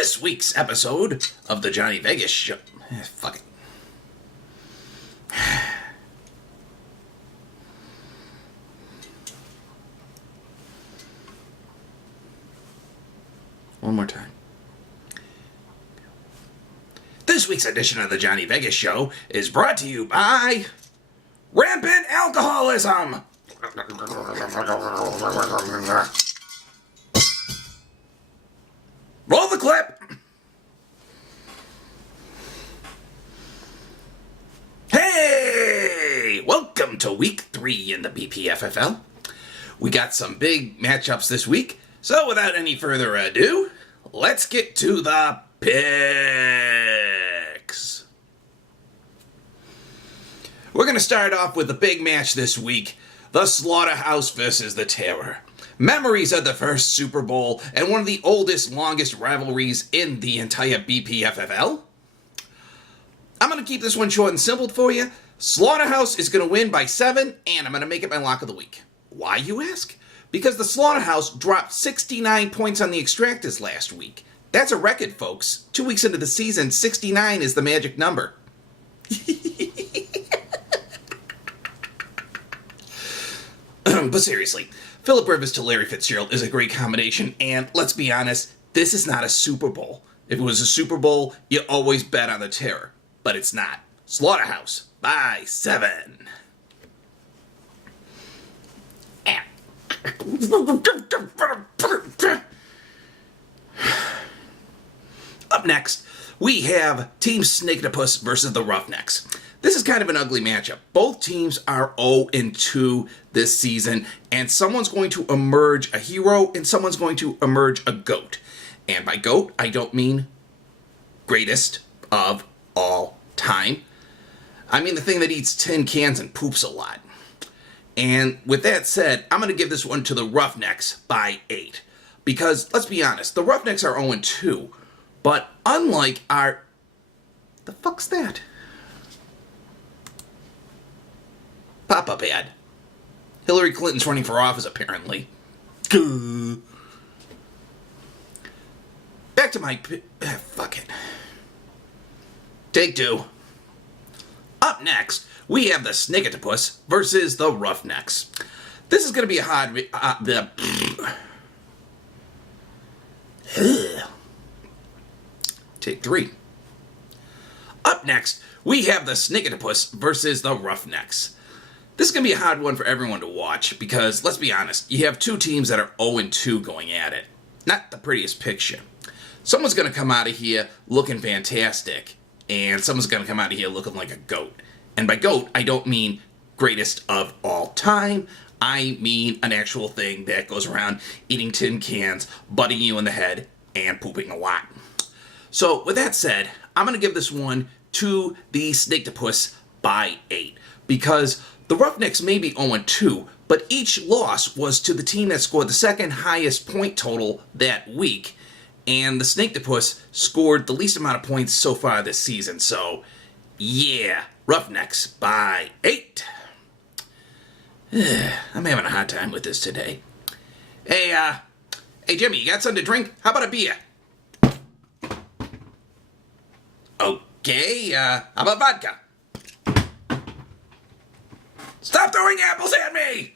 this week's episode of the Johnny Vegas Show. Fuck it. One more time. This week's edition of the Johnny Vegas Show is brought to you by rampant alcoholism. Roll the clip. Hey! Welcome to week 3 in the BPFFL. We got some big matchups this week, so without any further ado, let's get to the picks. We're going to start off with the big match this week, the Slaughterhouse versus the Terror. Memories of the first Super Bowl and one of the oldest, longest rivalries in the entire BPFFL. I'm going to keep this one short and simple for you. Slaughterhouse is going to win by 7, and I'm going to make it my lock of the week. Why, you ask? Because the Slaughterhouse dropped 69 points on the Extractors last week. That's a record, folks. 2 weeks into the season, 69 is the magic number. But seriously, Philip Rivers to Larry Fitzgerald is a great combination, and let's be honest, this is not a Super Bowl. If it was a Super Bowl, you always bet on the Terror. But it's not. Slaughterhouse by 7. Up next, we have Team Snakeitopus versus the Roughnecks. This is kind of an ugly matchup. Both teams are 0-2 this season, and someone's going to emerge a hero, and someone's going to emerge a GOAT. And by GOAT, I don't mean greatest of all time. I mean the thing that eats tin cans and poops a lot. And with that said, I'm going to give this one to the Roughnecks by 8. Because, let's be honest, the Roughnecks are 0-2. But unlike our... The fuck's that? Pop-up ad. Hillary Clinton's running for office, apparently. Back to my... fuck it. Take 2. Up next, we have the Snakeitopus versus the Roughnecks. This is going to be a hard... Take 3. Up next, we have the Snakeitopus versus the Roughnecks. This is going to be a hard one for everyone to watch because, let's be honest, you have two teams that are 0-2 going at it. Not the prettiest picture. Someone's going to come out of here looking fantastic, and someone's going to come out of here looking like a GOAT. And by GOAT, I don't mean greatest of all time. I mean an actual thing that goes around eating tin cans, butting you in the head, and pooping a lot. So, with that said, I'm going to give this one to the Snakeitopus by 8. Because the Roughnecks may be 0-2, but each loss was to the team that scored the second highest point total that week. And the Snakeitopus scored the least amount of points so far this season. So, yeah, Roughnecks by 8. I'm having a hard time with this today. Hey, Jimmy, you got something to drink? How about a beer? Okay, how about vodka? Stop throwing apples at me!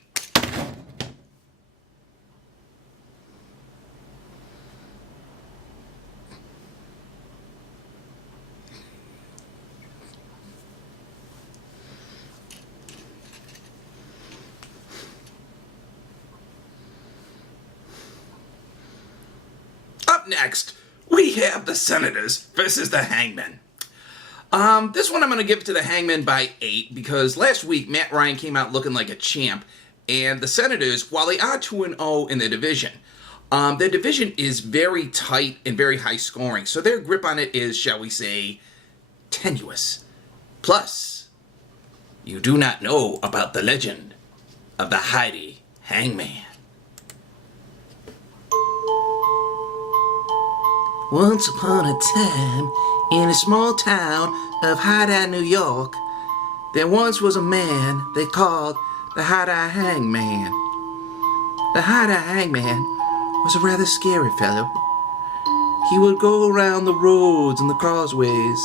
Up next, we have the Senators versus the Hangmen. This one I'm going to give to the Hangmen by 8 because last week Matt Ryan came out looking like a champ, and the Senators, while they are 2-0 in their division is very tight and very high scoring, so their grip on it is, shall we say, tenuous. Plus, you do not know about the legend of the Heidi Hangman. Once upon a time, in a small town of Hyde, New York, there once was a man they called the Hyde Hangman. The Hyde Hangman was a rather scary fellow. He would go around the roads and the crossways,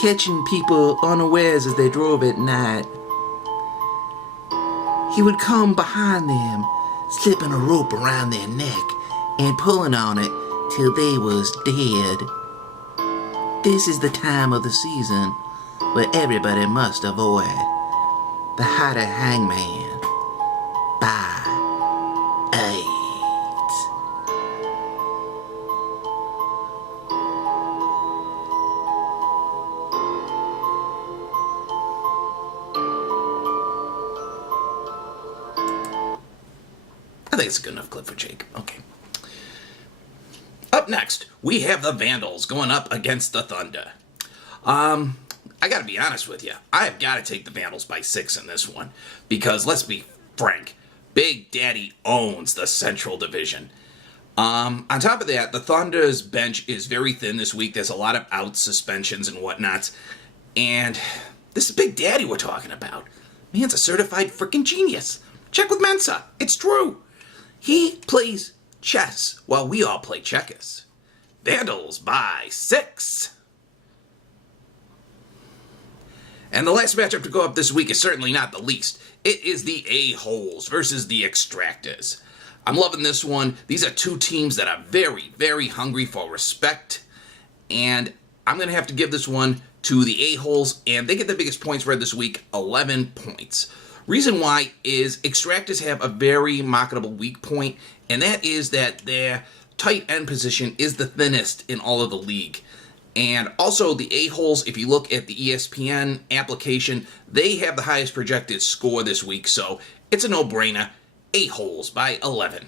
catching people unawares as they drove at night. He would come behind them, slipping a rope around their neck and pulling on it till they was dead. This is the time of the season where everybody must avoid the Hatter Hangman by AIDS. I think it's a good enough clip for Jake. Okay. Up next, we have the Vandals going up against the Thunder. I gotta be honest with you. I have got to take the Vandals by 6 in this one. Because, let's be frank, Big Daddy owns the Central Division. On top of that, the Thunder's bench is very thin this week. There's a lot of out suspensions and whatnot. And this is Big Daddy we're talking about. Man's a certified freaking genius. Check with Mensa. It's true. He plays chess while we all play checkers. Vandals by 6. And the last matchup to go up this week is certainly not the least. It is the A-Holes versus the Extractors. I'm loving this one. These are two teams that are very, very hungry for respect. And I'm going to have to give this one to the A-Holes. And they get the biggest point spread this week, 11 points. Reason why is Extractors have a very marketable weak point. And that is that their tight end position is the thinnest in all of the league. And also the A-Holes, if you look at the ESPN application, they have the highest projected score this week, so it's a no-brainer. A-Holes by 11.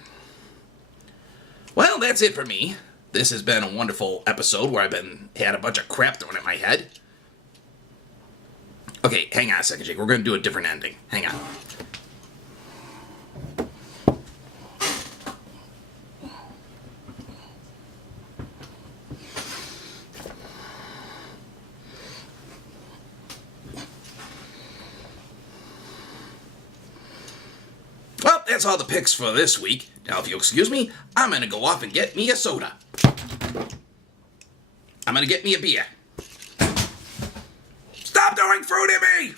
Well, that's it for me. This has been a wonderful episode where I've had a bunch of crap thrown at my head. Okay, hang on a second, Jake. We're going to do a different ending. Hang on. Well, that's all the picks for this week. Now, if you'll excuse me, I'm going to go off and get me a soda. I'm going to get me a beer. Stop throwing fruit at me!